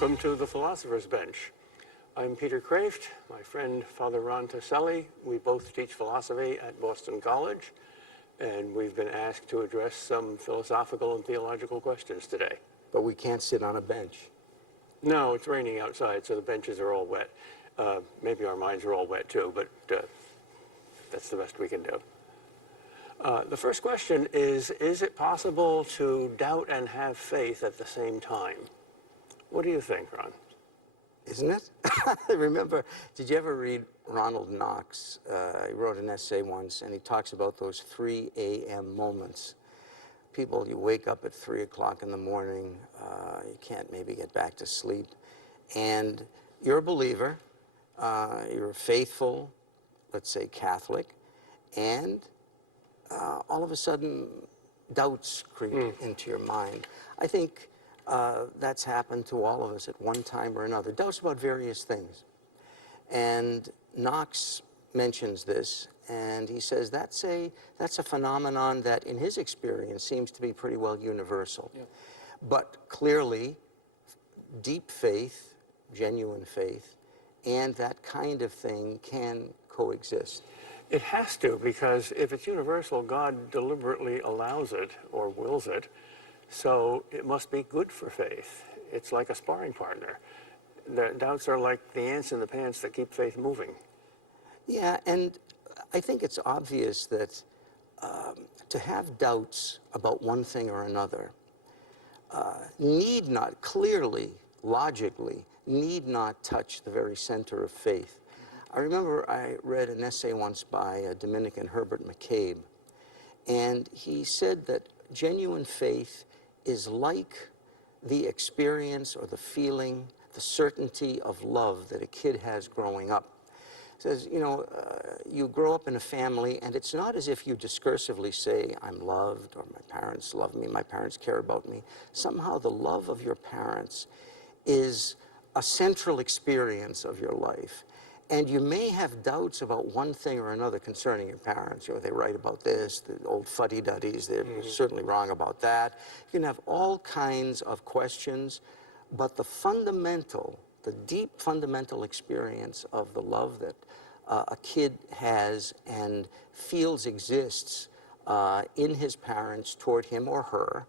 Welcome to the Philosopher's Bench. I'm Peter Kreeft, my friend Father Ron Tacelli. We both teach philosophy at Boston College, and we've been asked to address some philosophical and theological questions today. But we can't sit on a bench. No, it's raining outside, so the benches are all wet. Maybe our minds are all wet too, but that's the best we can do. The first question is it possible to doubt and have faith at the same time? What do you think, Ron? Isn't it? Remember, did you ever read Ronald Knox? He wrote an essay once, and he talks about those 3 a.m. moments. People, you wake up at 3 o'clock in the morning, you can't maybe get back to sleep, and you're a believer, you're faithful, let's say Catholic, and all of a sudden, doubts creep into your mind. I think that's happened to all of us at one time or another. Doubts about various things. And Knox mentions this, and he says that's a phenomenon that, in his experience, seems to be pretty well universal. Yeah. But clearly, deep faith, genuine faith, and that kind of thing can coexist. It has to, because if it's universal, God deliberately allows it or wills it, so it must be good for faith. It's like a sparring partner. The doubts are like the ants in the pants that keep faith moving. Yeah, and I think it's obvious that to have doubts about one thing or another need not, clearly, logically, need not touch the very center of faith. I remember I read an essay once by Dominican Herbert McCabe, and he said that genuine faith is like the experience or the feeling, the certainty of love that a kid has growing up. He says, you know, you grow up in a family, and it's not as if you discursively say, I'm loved, or my parents love me, my parents care about me. Somehow the love of your parents is a central experience of your life. And you may have doubts about one thing or another concerning your parents. You know, they write about this, the old fuddy-duddies, they're certainly wrong about that. You can have all kinds of questions, but the fundamental, the deep fundamental experience of the love that a kid has and feels exists in his parents toward him or her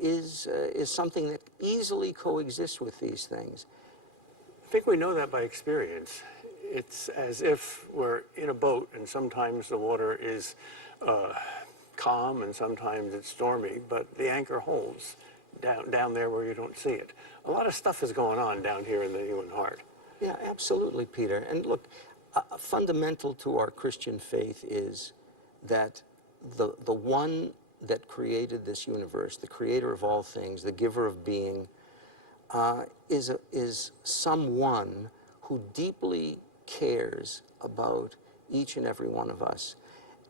is something that easily coexists with these things. I think we know that by experience. It's as if we're in a boat, and sometimes the water is calm and sometimes it's stormy, but the anchor holds down there where you don't see it. A lot of stuff is going on down here in the human heart. Yeah, absolutely, Peter. And look, fundamental to our Christian faith is that the one that created this universe, the creator of all things, the giver of being, is someone who deeply cares about each and every one of us.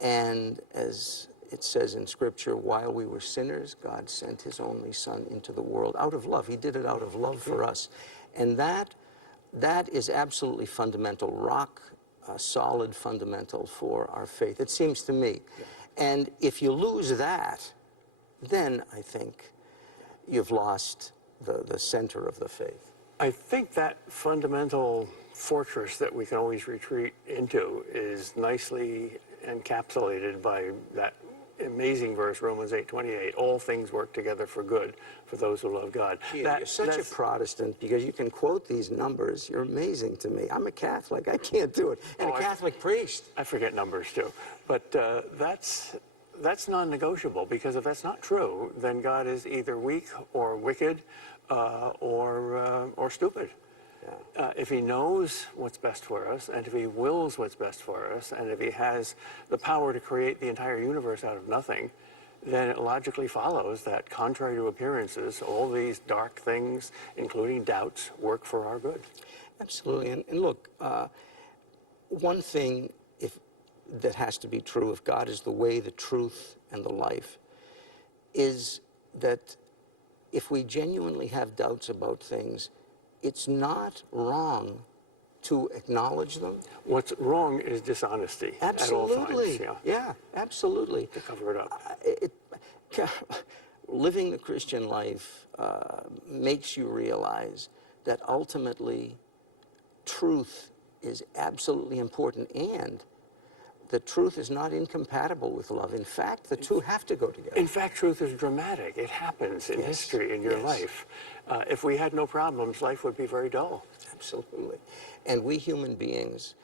And as it says in Scripture, while we were sinners, God sent his only Son into the world out of love. He did it out of love for us. And that is absolutely fundamental, rock solid fundamental for our faith, it seems to me. Yeah. And if you lose that, then I think you've lost the center of the faith. I think that fundamental fortress that we can always retreat into is nicely encapsulated by that amazing verse, Romans 8:28, all things work together for good for those who love God. You're such a Protestant because you can quote these numbers. You're amazing to me. I'm a Catholic. I can't do it. And a Catholic priest. I forget numbers too. But that's non-negotiable, because if that's not true, then God is either weak or wicked or stupid. Yeah. If he knows what's best for us, and if he wills what's best for us, and if he has the power to create the entire universe out of nothing, then it logically follows that, contrary to appearances, all these dark things, including doubts, work for our good. Absolutely. And look, one thing that has to be true, if God is the way, the truth, and the life, is that if we genuinely have doubts about things, it's not wrong to acknowledge them. What's wrong is dishonesty. Absolutely. At all times. Yeah, absolutely. To cover it up. living the Christian life makes you realize that ultimately truth is absolutely important, and the truth is not incompatible with love. In fact, the two have to go together. In fact, truth is dramatic. It happens in history, in your life. If we had no problems, life would be very dull. Absolutely. And we human beings,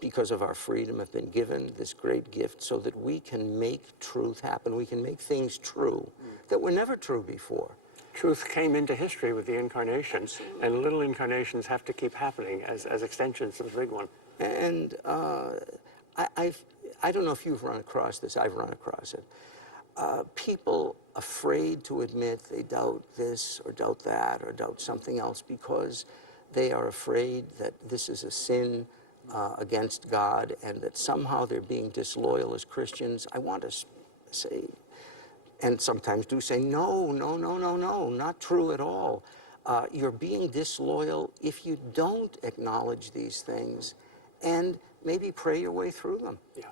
because of our freedom, have been given this great gift so that we can make truth happen. We can make things true that were never true before. Truth came into history with the incarnation, and little incarnations have to keep happening as extensions of the big one. And I don't know if you've run across this. I've run across it. People afraid to admit they doubt this or doubt that or doubt something else because they are afraid that this is a sin against God and that somehow they're being disloyal as Christians. I want to say, and sometimes do say, no, no, no, no, no, not true at all. You're being disloyal if you don't acknowledge these things and maybe pray your way through them. Yeah.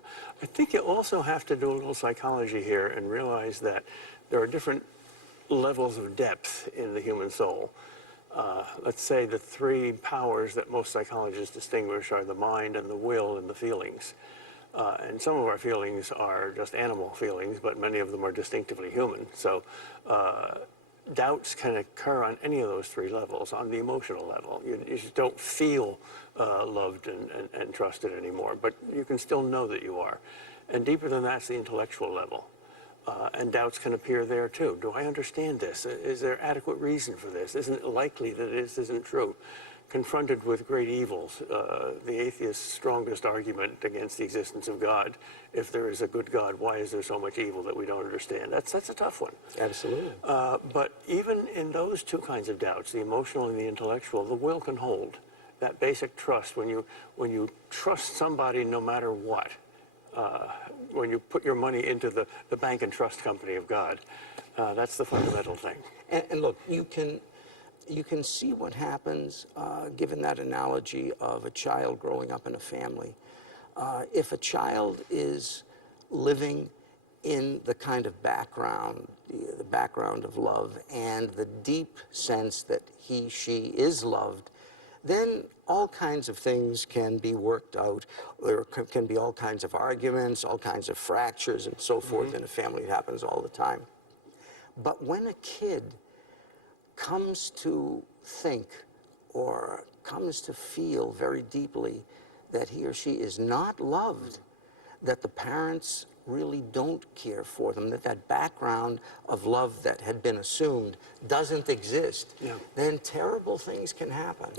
I think you also have to do a little psychology here and realize that there are different levels of depth in the human soul. Let's say the three powers that most psychologists distinguish are the mind and the will and the feelings. And some of our feelings are just animal feelings, but many of them are distinctively human. So doubts can occur on any of those three levels. On the emotional level, you just don't feel loved and trusted anymore, but you can still know that you are. And deeper than that's the intellectual level. And doubts can appear there too. Do I understand this? Is there adequate reason for this? Isn't it likely that this isn't true? Confronted with great evils, the atheist's strongest argument against the existence of God, if there is a good God, why is there so much evil that we don't understand? That's a tough one. Absolutely. But even in those two kinds of doubts, the emotional and the intellectual, the will can hold. That basic trust, when you trust somebody no matter what, when you put your money into the bank and trust company of God, that's the fundamental thing. And look, you can see what happens, given that analogy of a child growing up in a family. If a child is living in the kind of background, the background of love, and the deep sense that he, she is loved, then all kinds of things can be worked out. There can be all kinds of arguments, all kinds of fractures, and so forth in a family. It happens all the time. But when a kid comes to think or comes to feel very deeply that he or she is not loved, that the parents really don't care for them, that background of love that had been assumed doesn't exist, then terrible things can happen.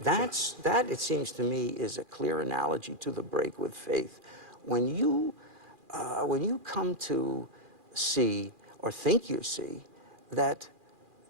That, it seems to me, is a clear analogy to the break with faith. When you come to see, or think you see, that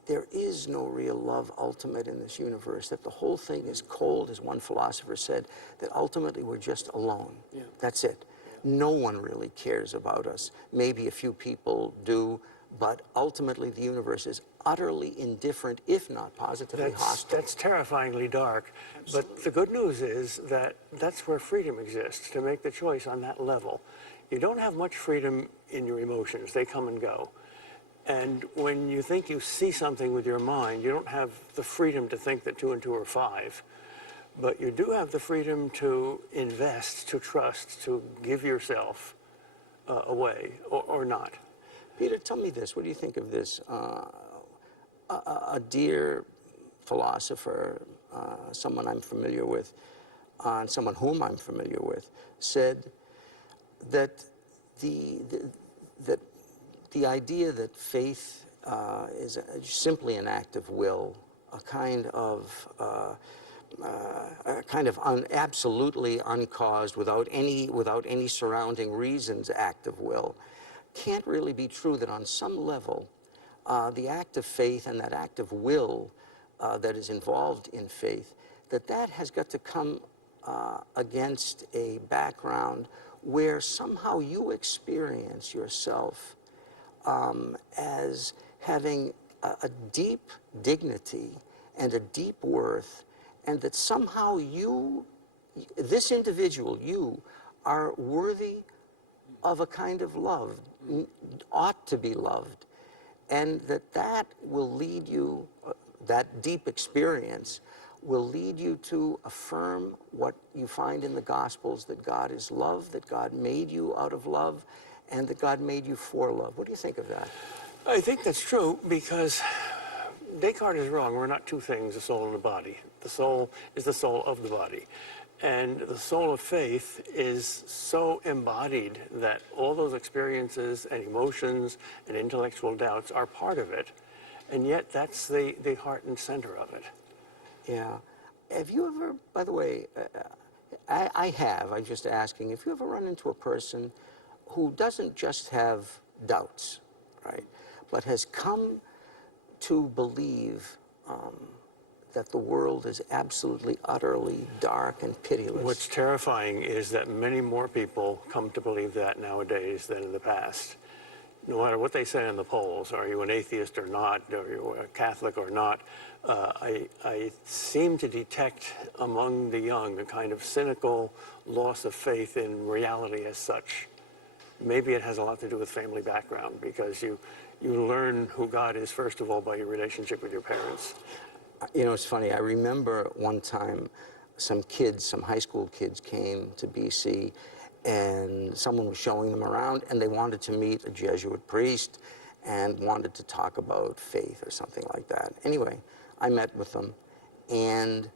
there is no real love ultimate in this universe, that the whole thing is cold, as one philosopher said, that ultimately we're just alone. That's it. No one really cares about us. Maybe a few people do, but ultimately the universe is utterly indifferent, if not positively hostile. That's terrifyingly dark. Absolutely. But the good news is that that's where freedom exists, to make the choice on that level. You don't have much freedom in your emotions. They come and go. And when you think you see something with your mind, you don't have the freedom to think that 2 and 2 are 5. But you do have the freedom to invest, to trust, to give yourself away, or not. Peter, tell me this. What do you think of this? A dear philosopher, someone I'm familiar with, and someone whom I'm familiar with, said that the idea that faith is simply an act of will, a kind of absolutely uncaused, without any surrounding reasons, act of will, can't really be true. That on some level, the act of faith and that act of will that is involved in faith, that has got to come against a background where somehow you experience yourself as having a deep dignity and a deep worth, and that somehow you, this individual, you, are worthy of a kind of love, ought to be loved. and that will lead you, that deep experience will lead you to affirm what you find in the Gospels, that God is love, that God made you out of love, and that God made you for love. What do you think of that? I think that's true because Descartes is wrong. We're not two things, the soul and the body. The soul is the soul of the body. And the soul of faith is so embodied that all those experiences and emotions and intellectual doubts are part of it. And yet that's the heart and center of it. Yeah. Have you ever, by the way, I'm just asking, if you ever run into a person who doesn't just have doubts, right, but has come to believe that the world is absolutely, utterly dark and pitiless. What's terrifying is that many more people come to believe that nowadays than in the past. No matter what they say in the polls, are you an atheist or not, are you a Catholic or not, I seem to detect among the young a kind of cynical loss of faith in reality as such. Maybe it has a lot to do with family background, because you learn who God is, first of all, by your relationship with your parents. You know, it's funny. I remember one time some kids, some high school kids came to BC, and someone was showing them around, and they wanted to meet a Jesuit priest and wanted to talk about faith or something like that. Anyway, I met with them, and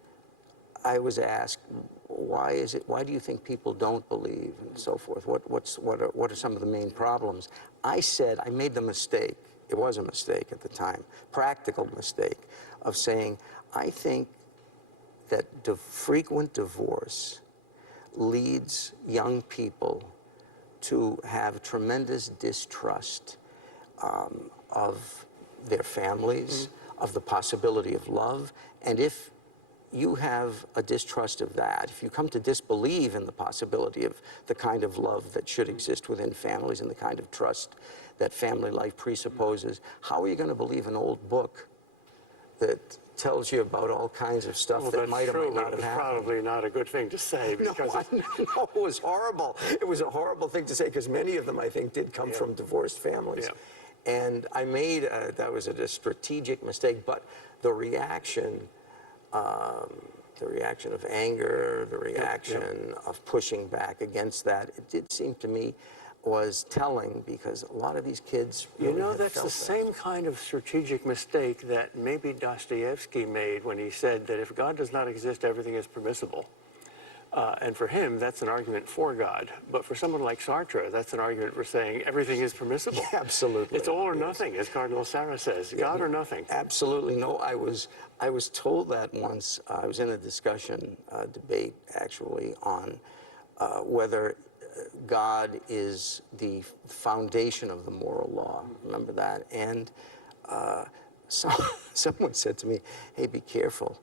I was asked, why do you think people don't believe, and so forth? What are some of the main problems? I said, I made the mistake, it was a mistake at the time, practical mistake, of saying, I think that frequent divorce leads young people to have tremendous distrust of their families, of the possibility of love. And if you have a distrust of that, if you come to disbelieve in the possibility of the kind of love that should exist within families and the kind of trust that family life presupposes, how are you going to believe an old book that tells you about all kinds of stuff that might or might not have happened? It's probably not a good thing to say, because No, it was horrible. It was a horrible thing to say, because many of them, I think, did come from divorced families. Yeah. And I made, that was a strategic mistake, but the reaction of anger, the reaction of pushing back against that, it did seem to me was telling, because a lot of these kids really that's the same kind of strategic mistake that maybe Dostoevsky made when he said that if God does not exist, everything is permissible. And for him, that's an argument for God. But for someone like Sartre, that's an argument for saying everything is permissible. Yeah, absolutely. It's all or nothing, as Cardinal Sarah says, God or nothing. Absolutely. No, I was told that once. I was in a discussion, debate actually, on whether God is the foundation of the moral law. Remember that? And someone said to me, hey, be careful.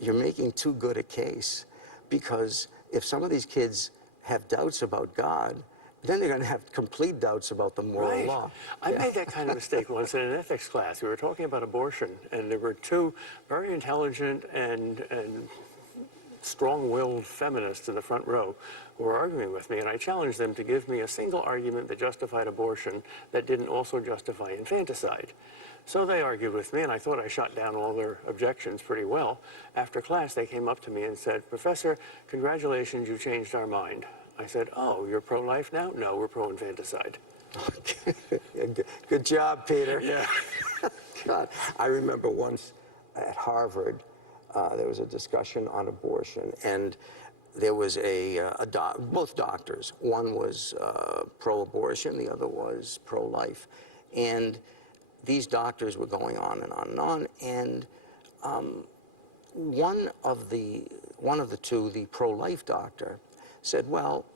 You're making too good a case, because if some of these kids have doubts about God, then they're going to have complete doubts about the moral law. I made that kind of mistake once in an ethics class. We were talking about abortion, and there were two very intelligent and strong-willed feminists in the front row who were arguing with me, and I challenged them to give me a single argument that justified abortion that didn't also justify infanticide. So they argued with me, and I thought I shot down all their objections pretty well. After class, they came up to me and said, Professor, congratulations, you changed our mind. I said, oh, you're pro-life now? No, we're pro-infanticide. Good job, Peter. Yeah. God, I remember once at Harvard, there was a discussion on abortion, and there was both doctors. One was pro-abortion, the other was pro-life. And these doctors were going on and on and on, and one of the two, the pro-life doctor, said, well,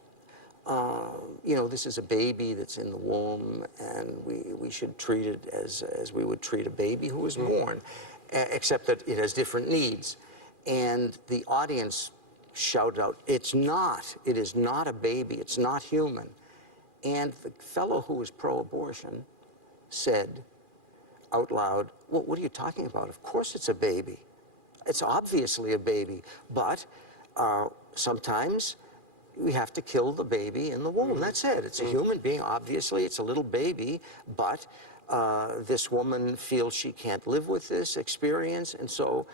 this is a baby that's in the womb, and we should treat it as we would treat a baby who was born, except that it has different needs. And the audience shouted out, it is not a baby, it's not human. And the fellow who was pro-abortion said out loud, well, what are you talking about? Of course it's a baby. It's obviously a baby, but sometimes we have to kill the baby in the womb. That's it. It's a human being. Obviously, it's a little baby, but This woman feels she can't live with this experience, and so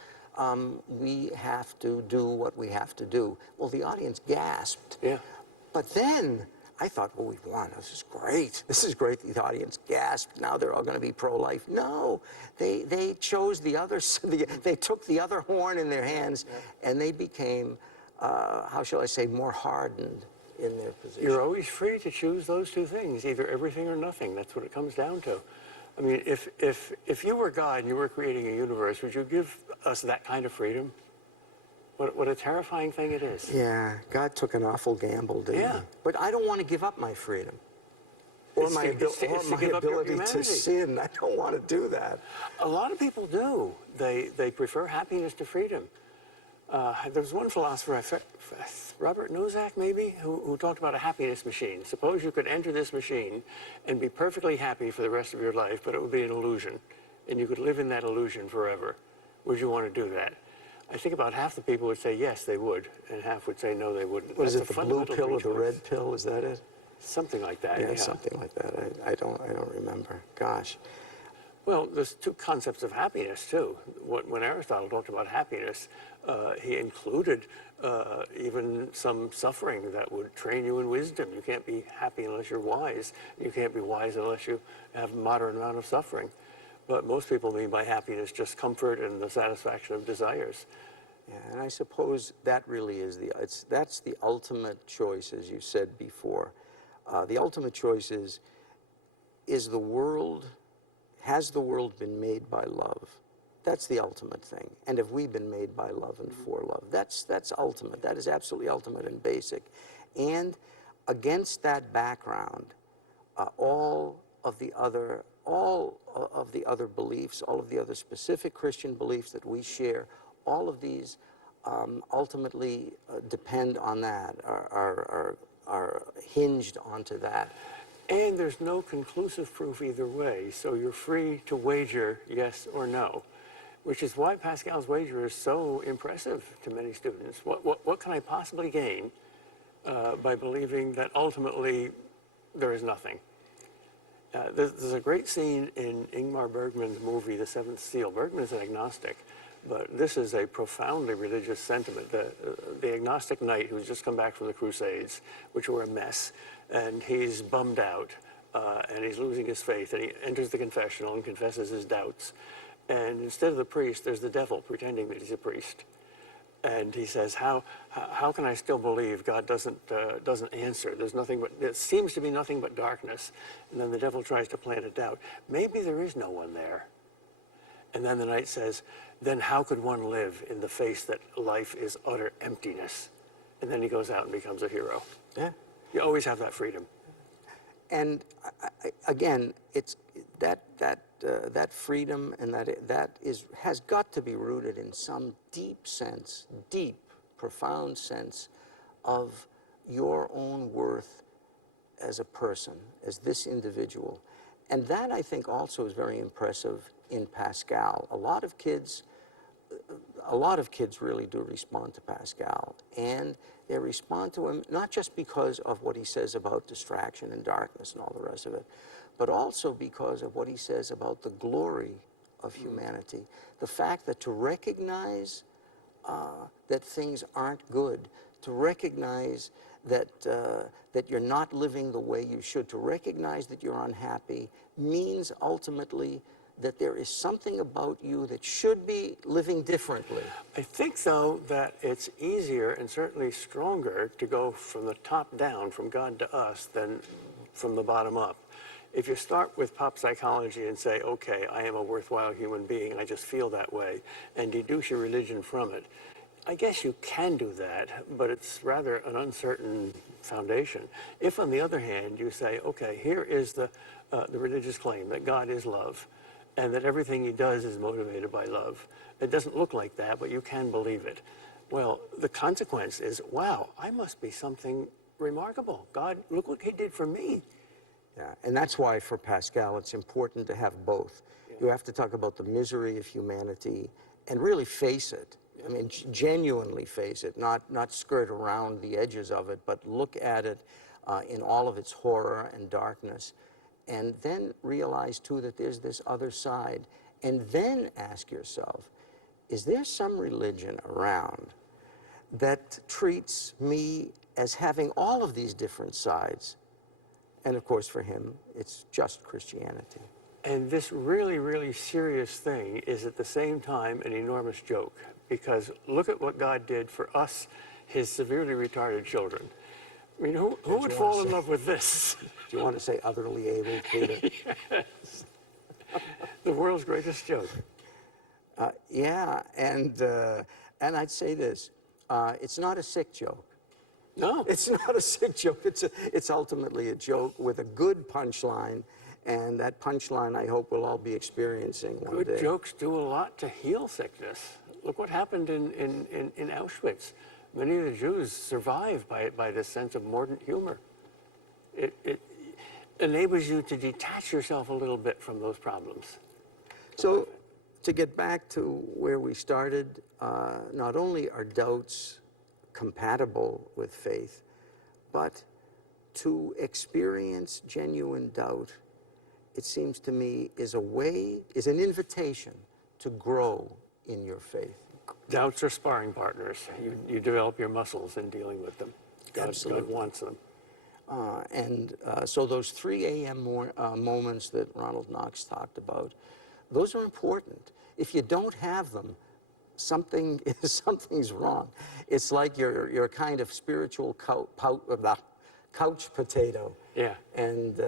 we have to do what we have to do. Well, the audience gasped. Yeah. But then I thought, well, we've won. This is great. This is great. The audience gasped. Now they're all going to be pro-life. No, they chose the other. They took the other horn in their hands, and they became, how shall I say, more hardened in their position. You're always free to choose those two things, either everything or nothing. That's what it comes down to. I mean, if you were God and you were creating a universe, would you give us that kind of freedom? What a terrifying thing it is. Yeah, God took an awful gamble, didn't Yeah. he? But I don't want to give up my freedom. Or It's my, to- it's to- or it's to my give up your ability to humanity. sin. I don't want to do that. A lot of people do. They prefer happiness to freedom. There was one philosopher, Robert Nozick maybe, who talked about a happiness machine. Suppose you could enter this machine and be perfectly happy for the rest of your life, but it would be an illusion, and you could live in that illusion forever. Would you want to do that? I think about half the people would say yes, they would, and half would say no, they wouldn't. What is That's it, a the blue fundamental pill or the free choice. red pill? Is that it? Something like that, Yeah, yeah. something like that. I don't remember. Gosh. Well, there's two concepts of happiness, too. When Aristotle talked about happiness, he included even some suffering that would train you in wisdom. You can't be happy unless you're wise. You can't be wise unless you have a moderate amount of suffering. But most people mean by happiness just comfort and the satisfaction of desires. Yeah, and I suppose that really is that's the ultimate choice, as you said before. The ultimate choice is has the world been made by love? That's the ultimate thing. And have we been made by love and for love? That's ultimate. That is absolutely ultimate and basic. And against that background, all of the other beliefs, all of the other specific Christian beliefs that we share, all of these ultimately depend on that, are hinged onto that. And there's no conclusive proof either way, so you're free to wager yes or no, which is why Pascal's wager is so impressive to many students. What can I possibly gain by believing that ultimately there is nothing? There's a great scene in Ingmar Bergman's movie, The Seventh Seal. Bergman is an agnostic, but this is a profoundly religious sentiment. The agnostic knight who's just come back from the Crusades, which were a mess, and he's bummed out, and he's losing his faith, and he enters the confessional and confesses his doubts. And instead of the priest, there's the devil pretending that he's a priest. And he says, how can I still believe God doesn't answer? There's nothing but, it seems to be nothing but darkness. And then the devil tries to plant a doubt. Maybe there is no one there. And then the knight says, then how could one live in the face that life is utter emptiness? And then he goes out and becomes a hero. Yeah. You always have that freedom. And again, it's that freedom and has got to be rooted in some deep, profound sense of your own worth as a person, as this individual. And that, I think, also is very impressive in Pascal. A lot of kids really do respond to Pascal, and they respond to him not just because of what he says about distraction and darkness and all the rest of it, but also because of what he says about the glory of humanity. The fact that to recognize that things aren't good, to recognize that you're not living the way you should, to recognize that you're unhappy, means ultimately that there is something about you that should be living differently. I think, though, that it's easier and certainly stronger to go from the top down, from God to us, than from the bottom up. If you start with pop psychology and say, okay, I am a worthwhile human being, I just feel that way, and deduce your religion from it, I guess you can do that, but it's rather an uncertain foundation. If, on the other hand, you say, okay, here is the religious claim that God is love, and that everything he does is motivated by love. It doesn't look like that, but you can believe it. Well, the consequence is, wow, I must be something remarkable. God, look what he did for me. Yeah, and that's why for Pascal it's important to have both. Yeah. You have to talk about the misery of humanity and really face it. Yeah. I mean, genuinely face it, not skirt around the edges of it, but look at it in all of its horror and darkness. and then realize too that there's this other side, and then ask yourself, is there some religion around that treats me as having all of these different sides? And of course, for him, it's just Christianity. And this really, really serious thing is at the same time an enormous joke, because look at what God did for us, his severely retarded children. I mean, who would fall in love with this? Do you want to say otherly able, Peter? Yes. The world's greatest joke. Yeah, and I'd say this, it's not a sick joke. No. It's not a sick joke. It's ultimately a joke with a good punchline, and that punchline I hope we'll all be experiencing one day. Good jokes do a lot to heal sickness. Look what happened in Auschwitz. Many of the Jews survived by this sense of mordant humor. It enables you to detach yourself a little bit from those problems. So, to get back to where we started, not only are doubts compatible with faith, but to experience genuine doubt, it seems to me, is an invitation to grow in your faith. Doubts are sparring partners. You develop your muscles in dealing with them. God wants them. So those 3 a.m. moments that Ronald Knox talked about, those are important. If you don't have them, something's wrong. It's like you're kind of spiritual couch potato. Yeah. And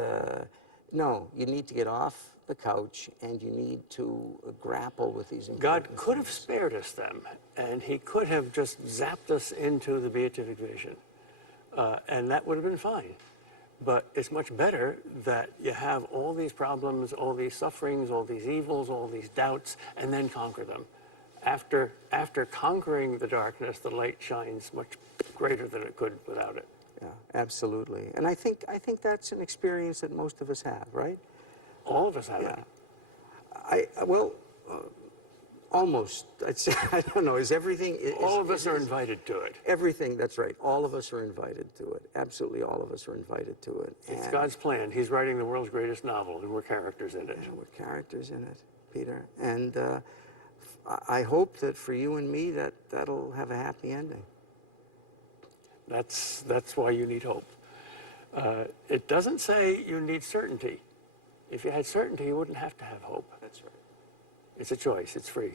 no, you need to get off the couch, and you need to grapple with these important God could have things. spared us them, and he could have just zapped us into the beatific vision, and that would have been fine. But it's much better that you have all these problems, all these sufferings, all these evils, all these doubts, and then conquer them. After conquering the darkness, the light shines much greater than it could without it. Yeah, absolutely. And I think that's an experience that most of us have, right? All of us have it. Well, almost. I'd say, I don't know, is everything... All of us are invited to it. Everything, that's right. All of us are invited to it. Absolutely all of us are invited to it. It's God's plan. He's writing the world's greatest novel, and we're characters in it. And we're characters in it, Peter. And I hope that for you and me, that'll have a happy ending. That's why you need hope. It doesn't say you need certainty. If you had certainty, you wouldn't have to have hope. That's right. It's a choice. It's free.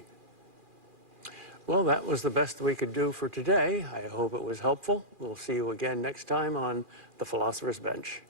Well, that was the best we could do for today. I hope it was helpful. We'll see you again next time on The Philosopher's Bench.